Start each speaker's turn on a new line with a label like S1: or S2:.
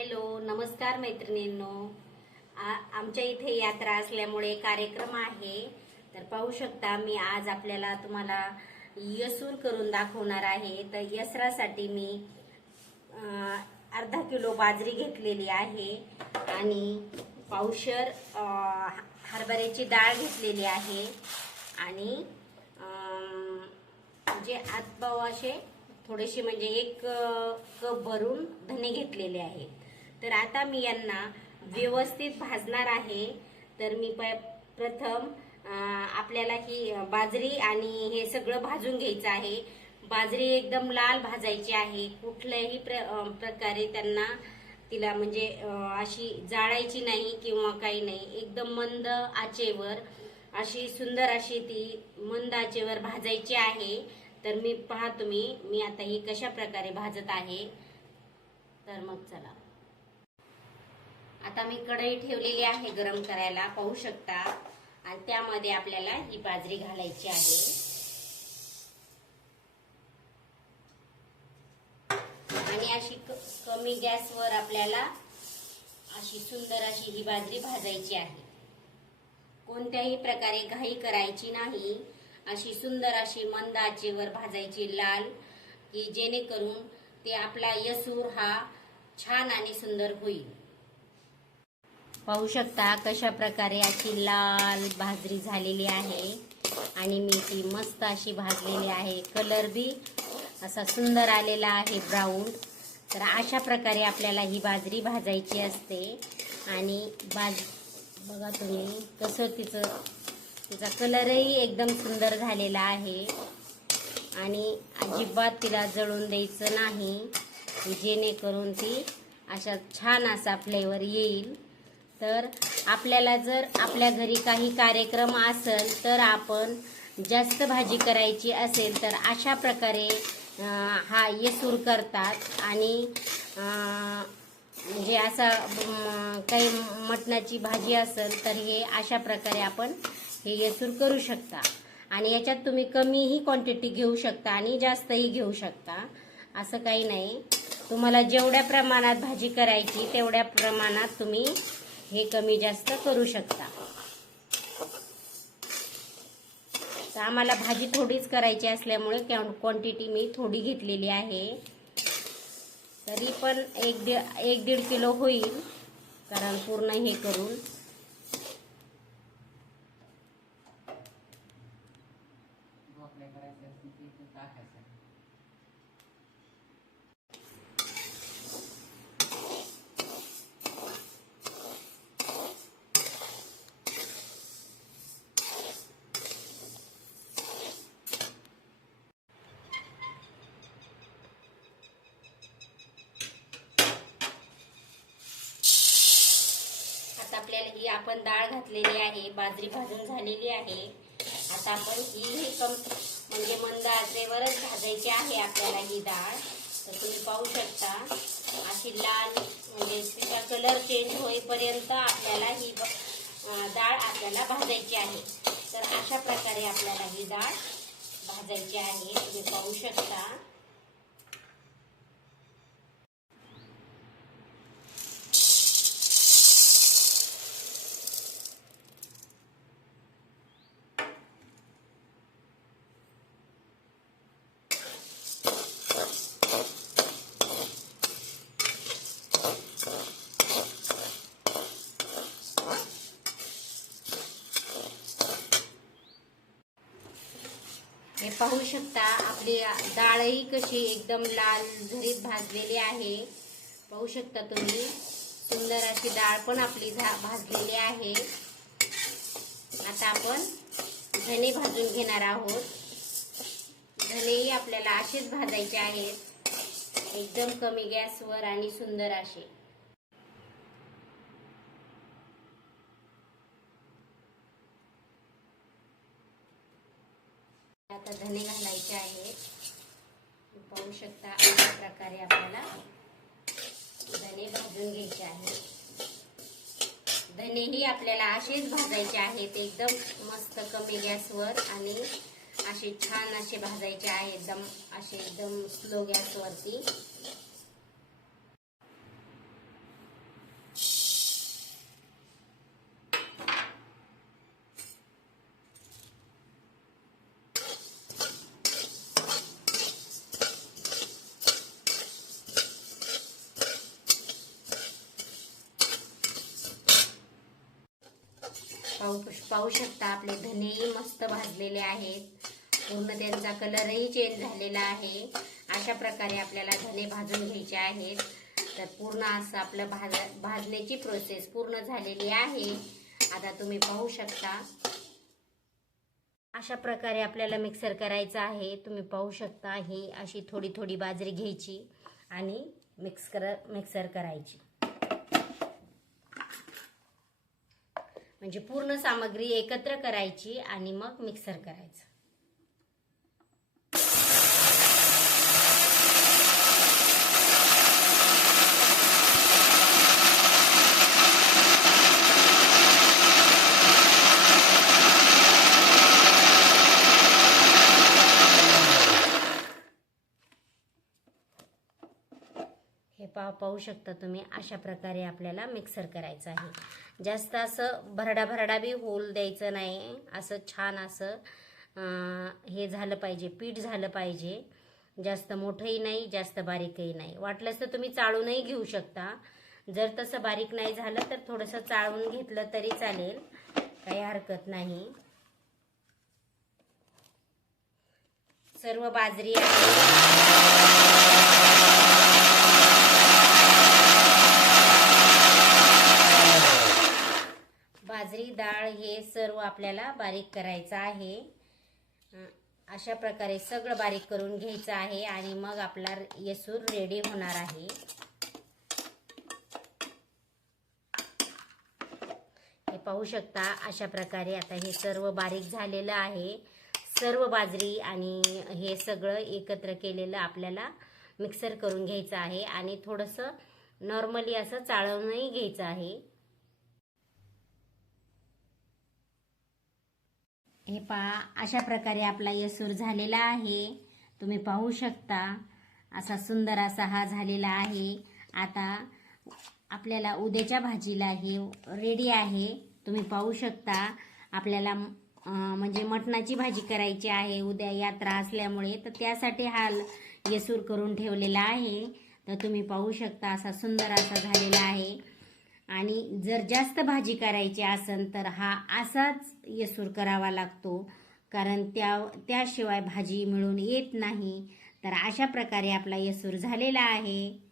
S1: Hello नमस्कार मैत्रिणींनो. आ- आमच्या इथे यात्रा असल्यामुळे कार्यक्रम आहे. तर पाहू शकता मी आज आपल्याला तुम्हाला यसूर करून दाखवणार आहे. तर यसरासाठी मी अर्धा किलो बाजरी घेतलेली आहे. आणि पावशर हरभऱ्याची डाळ घेतलेली आहे. आणि जे आतपाव असे थोडेसे म्हणजे एक कप भरून धने घेतलेले आहेत. तर आता मी यांना व्यवस्थित भाजणार आहे. तर मी प प्रथम आपल्याला ही बाजरी आणि हे सगळं भाजून घ्यायचं आहे. बाजरी एकदम लाल भाजायची आहे. कुठल्याही प्र प्रकारे त्यांना तिला म्हणजे अशी जाळायची नाही किंवा काही नाही. एकदम मंद आचेवर अशी सुंदर अशी ती मंद आचेवर भाजायची आहे. तर मी पहा तुम्ही मी आता ही कशा प्रकारे भाजत आहे. तर मग चला. आता मी कढई ठेवलेली आहे गरम करायला पाहू शकता. आणि त्यामध्ये आपल्याला ही बाजरी घालायची आहे. आणि अशी क- कमी गॅसवर आपल्याला अशी सुंदर अशी ही बाजरी भाजायची आहे. कोणत्याही प्रकारे घाई करायची नाही. अशी सुंदर अशी मंद आचेवर भाजायची लाल की जेणेकरून ते आपला यसूर हा छान आणि सुंदर होईल. पाहू शकता कशा प्रकारे अशी लाल भाजरी झालेली आहे. आणि मी ती मस्त अशी भाजलेली आहे. कलर बी असा सुंदर आलेला आहे ब्राऊन तर अशा प्रकारे आपल्याला ही बाजरी भाजायची असते. आणि बाज बघा तुम्ही कसं तिचं तिचा कलरही एकदम सुंदर झालेला आहे. आणि अजिबात तिला जळून द्यायचं नाही. जेणेकरून ती अशा छान असा फ्लेवर येईल. तर आपल्याला जर आपल्या घरी काही कार्यक्रम असेल तर आपण जास्त भाजी करायची असेल तर अशा प्रकारे हा येसूर करतात. आणि म्हणजे असा काही मटणाची भाजी असेल तर हे अशा प्रकारे आपण हे येसूर करू शकता. आणि याच्यात तुम्ही कमीही क्वांटिटी घेऊ शकता आणि जास्तही घेऊ शकता. असं काही नाही. तुम्हाला जेवढ्या प्रमाणात भाजी करायची तेवढ्या प्रमाणात तुम्ही हे कमी जास्त करू शकता. तर आम्हाला भाजी थोडीच करायची असल्यामुळे क्वांटिटी मी थोडी घेतलेली आहे. तरी पण एक दीड एक दीड किलो होईल कारण पूर्ण हे करून
S2: गोखले करायचे असतील ते इथे टाकायचं
S1: आता आपल्याला ही आपण डाळ घातलेली आहे बाजरी भाजून झालेली आहे. आता आपण ही कम म्हणजे मंद आचेवरच भाजायची आहे आपल्याला ही डाळ. तर तुम्ही पाहू शकता अशी लाल म्हणजे तिचा कलर चेंज होईपर्यंत आपल्याला ही ब- डाळ आपल्याला भाजायची आहे. तर अशा प्रकारे आपल्याला ही डाळ भाजायची आहे. तुम्ही पाहू शकता हे पाहू शकता. आपली डाळही कशी एकदम लाल झरीत भाजलेली आहे. पाहू शकता तुम्ही. सुंदर अशी डाळ पण आपली झा भाजलेली आहे. आता आपण धने भाजून घेणार आहोत. धनेही आपल्याला असेच भाजायचे आहेत. एकदम कमी गॅसवर आणि सुंदर असे. आता धने घालायचे आहेत पाहू शकता अशा प्रकारे आपल्याला धने भाजून घ्यायचे आहेत धनेही आपल्याला असेच भाजायचे आहेत एकदम मस्त कमी गॅसवर आणि असे छान असे भाजायचे आहे एकदम असे एकदम स्लो गॅसवरती. पाहू शकता आपले धनेही मस्त भाजलेले आहेत. पूर्ण त्यांचा कलरही चेंज झालेला आहे. अशा प्रकारे आपल्याला धने भाजून घ्यायचे आहेत. तर पूर्ण असं आपलं भाज भाजण्याची प्रोसेस पूर्ण झालेली आहे. आता तुम्ही पाहू शकता. अशा प्रकारे आपल्याला मिक्सर करायचं आहे. तुम्ही पाहू शकता ही अशी थोडी थोडी बाजरी घ्यायची आणि मिक्स कर मिक्सर करायची. म्हणजे पूर्ण सामग्री एकत्र करायची आणि मग मिक्सर करायचं हे पाव पाहू शकता तुम्ही अशा प्रकारे आपल्याला मिक्सर करायचं आहे. जास्त असं भरडा भरडा बी होल द्यायचं नाही. असं छान असं हे झालं पाहिजे पीठ झालं पाहिजे. जास्त मोठंही नाही जास्त बारीकही नाही. वाटलंच तर तुम्ही चाळूनही घेऊ शकता. जर तसं बारीक नाही झालं तर थोडंसं चाळून घेतलं तरी चालेल. काही हरकत नाही. सर्व बाजरी आहे बाजरी डाळ हे सर्व आपल्याला बारीक करायचं आहे. अशा प्रकारे सगळं बारीक करून घ्यायचं आहे आणि मग आपला येसूर रेडी होणार आहे. हे पाहू शकता अशा प्रकारे आता हे सर्व बारीक झालेलं आहे. सर्व बाजरी आणि हे सगळं एकत्र केलेलं आपल्याला मिक्सर करून घ्यायचं आहे आणि थोडंसं नॉर्मली असं चाळवूनही घ्यायचं आहे. हे पहा अशा प्रकारे आपला येसूर झालेला आहे. तुम्ही पाहू शकता असा सुंदर असा हा झालेला आहे. आता आपल्याला उद्याच्या भाजीला हे रेडी आहे. तुम्ही पाहू शकता आपल्याला म्हणजे मटणाची भाजी करायची आहे. उद्या यात्रा असल्यामुळे तर त्यासाठी हा येसूर करून ठेवलेला आहे. तर तुम्ही पाहू शकता असा सुंदर असा झालेला आहे. आणि जर जास्त भाजी करायची असेल तर हा असाच येसूर करावा लागतो कारण त्या त्याशिवाय भाजी मिळून येत नाही. तर अशा प्रकारे आपला येसूर झालेला आहे.